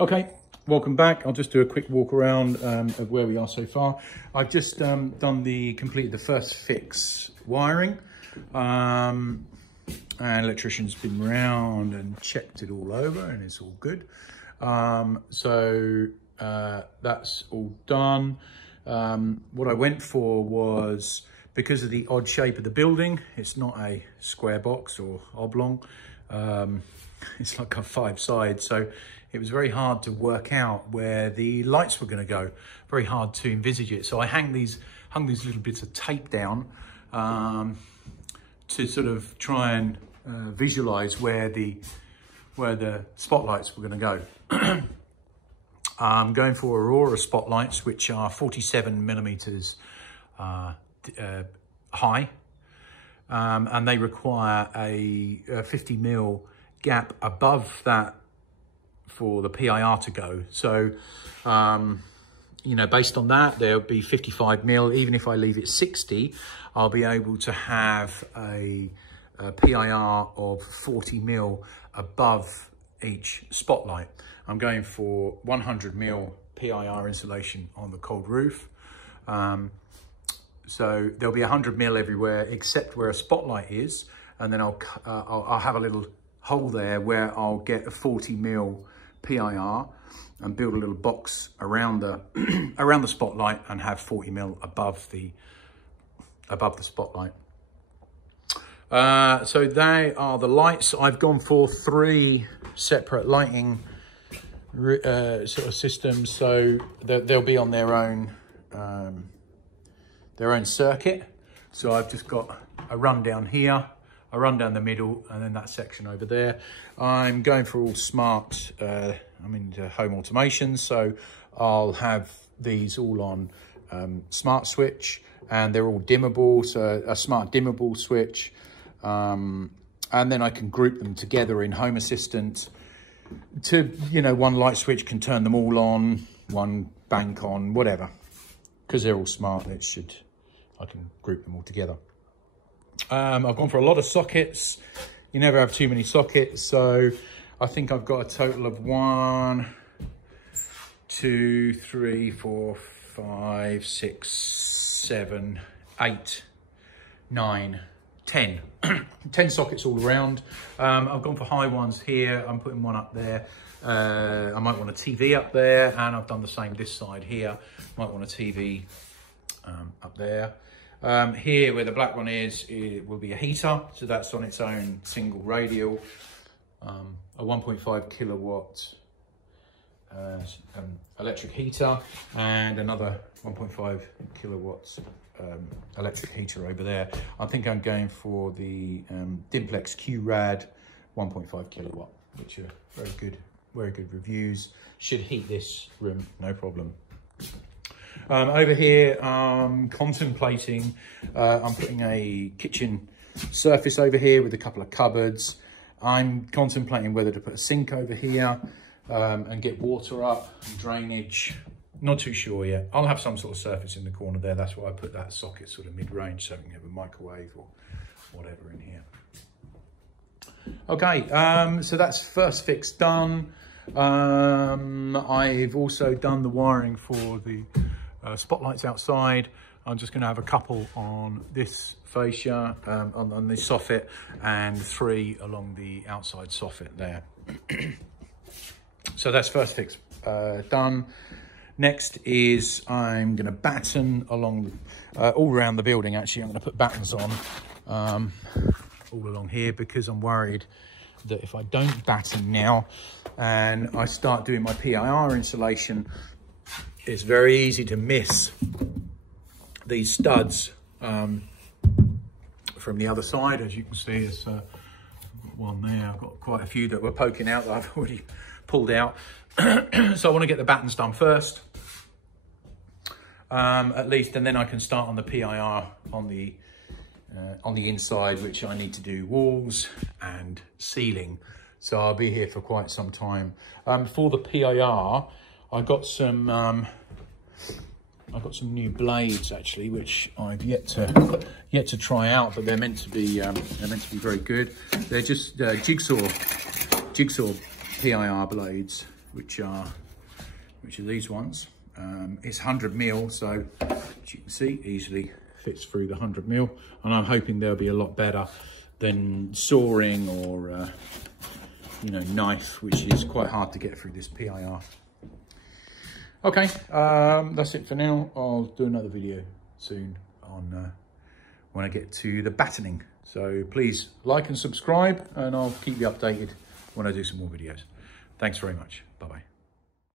Okay, welcome back. I'll just do a quick walk around of where we are so far. I've just completed the first fix wiring. And electrician's been round and checked it all over and it's all good. That's all done. What I went for was, because of the odd shape of the building, it's not a square box or oblong. It's like got 5 sides, so it was very hard to work out where the lights were going to go. Very hard to envisage it. So I hung these little bits of tape down to sort of try and visualize where the spotlights were going to go. I'm going for Aurora spotlights, which are 47 millimeters high, and they require a 50 mil gap above that for the PIR to go. So, you know, based on that, there'll be 55 mil. Even if I leave it 60, I'll be able to have a PIR of 40 mil above each spotlight. I'm going for 100 mil PIR insulation on the cold roof. So there'll be 100 mil everywhere except where a spotlight is. And then I'll have a little hole there where I'll get a 40 mil PIR and build a little box around the around the spotlight and have 40 mil above the spotlight. So they are the lights. I've gone for 3 separate lighting sort of systems, so they'll be on their own circuit. So I've just got a run down here, a run down the middle, and then that section over there. I'm going for all smart, I'm into home automation, so I'll have these all on smart switch, and they're all dimmable, so a smart dimmable switch. And then I can group them together in Home Assistant to, you know, one light switch can turn them all on, one bank on, whatever. Because they're all smart, I can group them all together. I've gone for a lot of sockets. You never have too many sockets, so I think I've got a total of 1, 2, 3, 4, 5, 6, 7, 8, 9, 10. 10 sockets all around. I've gone for high ones here. I'm putting one up there. I might want a TV up there, and I've done the same this side here. Might want a TV up there. Here where the black one is, it will be a heater, so that's on its own single radial. A 1.5 kilowatt electric heater, and another 1.5 kilowatts electric heater over there. I think I'm going for the Dimplex QRad 1.5 kilowatt, which are very good reviews. Should heat this room, no problem. Over here, I'm contemplating, I'm putting a kitchen surface over here with a couple of cupboards. I'm contemplating whether to put a sink over here and get water up, and drainage. Not too sure yet. I'll have some sort of surface in the corner there. That's why I put that socket sort of mid-range, so we can have a microwave or whatever in here. Okay, so that's first fix done. I've also done the wiring for the spotlights outside. I'm just going to have a couple on this fascia, on the soffit, and 3 along the outside soffit there. So that's first fix done. Next is I'm going to batten along, all around the building actually. I'm going to put battens on all along here, because I'm worried that if I don't batten now and I start doing my PIR insulation, it's very easy to miss these studs from the other side. As you can see, there's I've got one there. I've got quite a few that were poking out that I've already pulled out. So I want to get the battens done first, at least, and then I can start on the PIR on the inside, which I need to do walls and ceiling. So I'll be here for quite some time. For the PIR, I got some new blades actually, which I've yet to try out, but they're meant to be very good. They're just jigsaw PIR blades, which are these ones. It's 100 mil, so as you can see, easily fits through the 100 mil, and I'm hoping they'll be a lot better than sawing or you know, knife, which is quite hard to get through this PIR. Okay, that's it for now. I'll do another video soon on when I get to the battening. So please like and subscribe, and I'll keep you updated when I do some more videos. Thanks very much. Bye-bye.